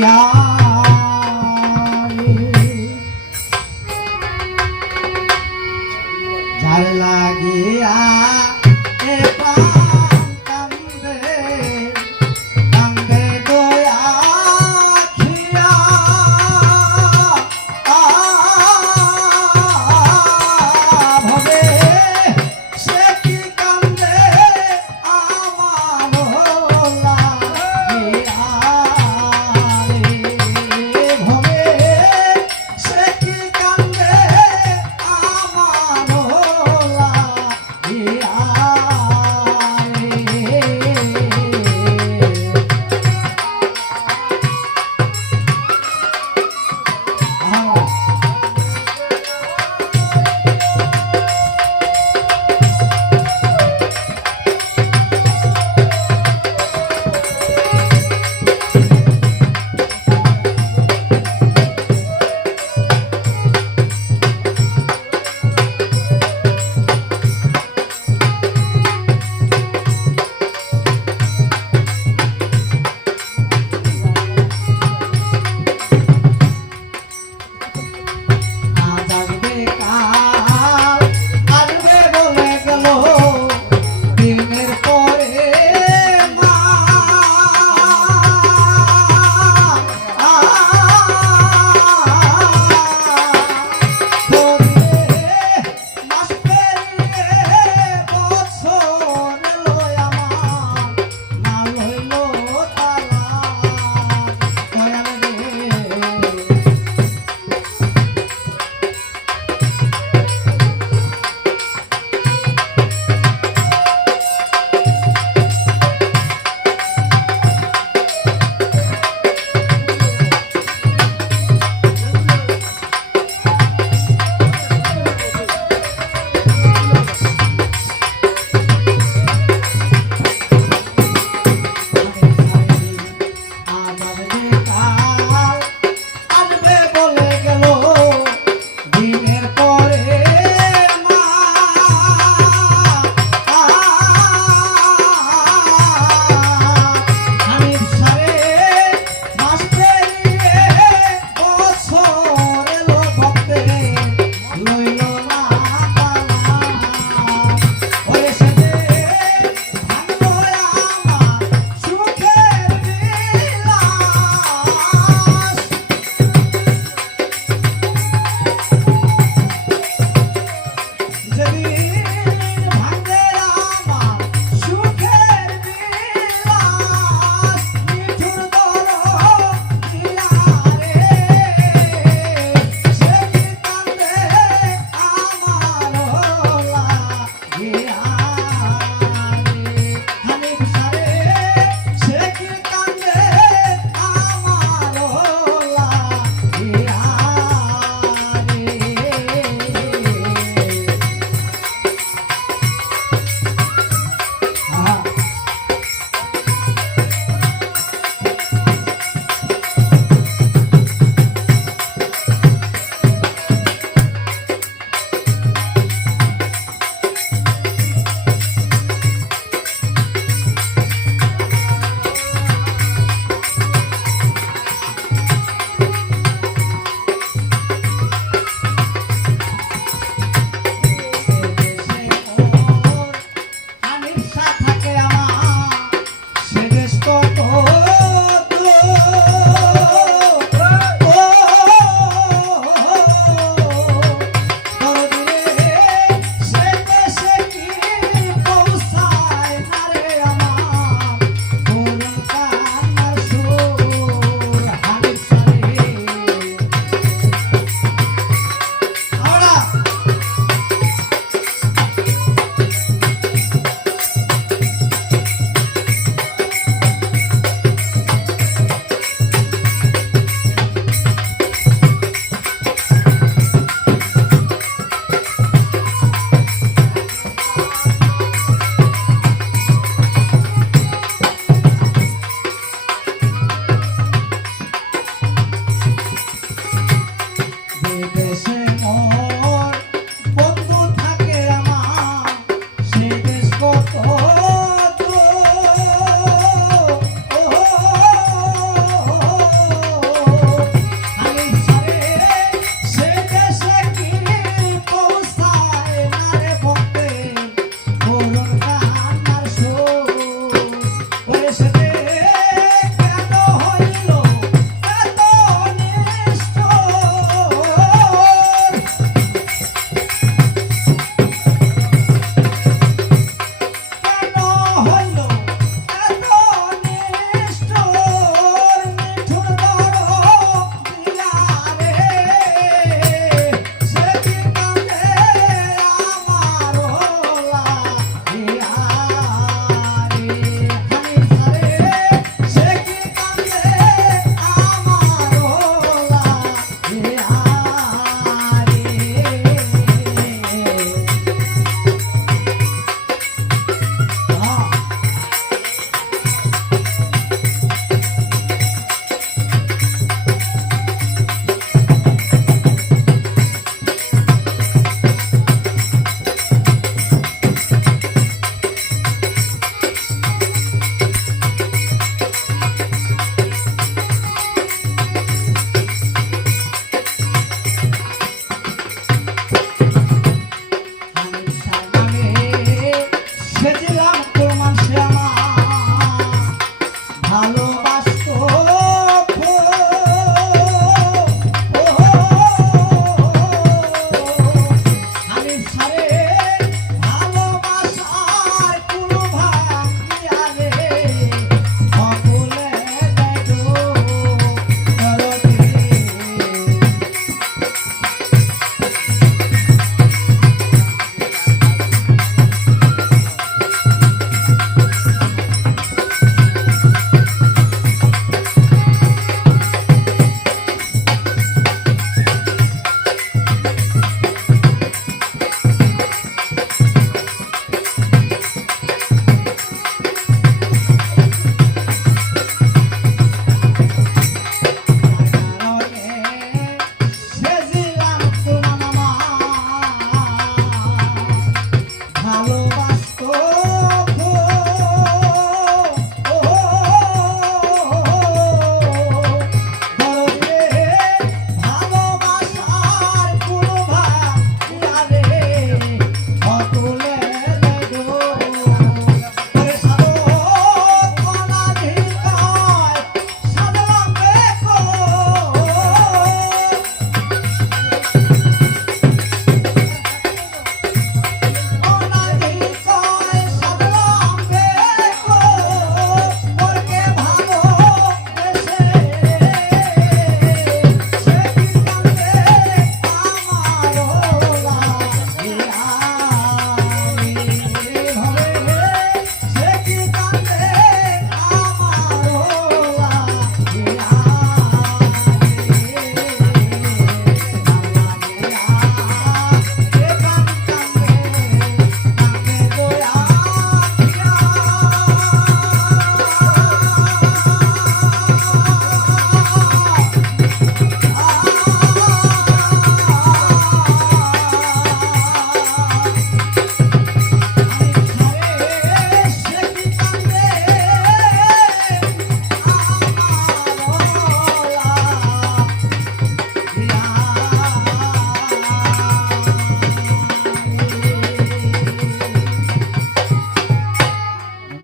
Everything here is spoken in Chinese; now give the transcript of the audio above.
呀。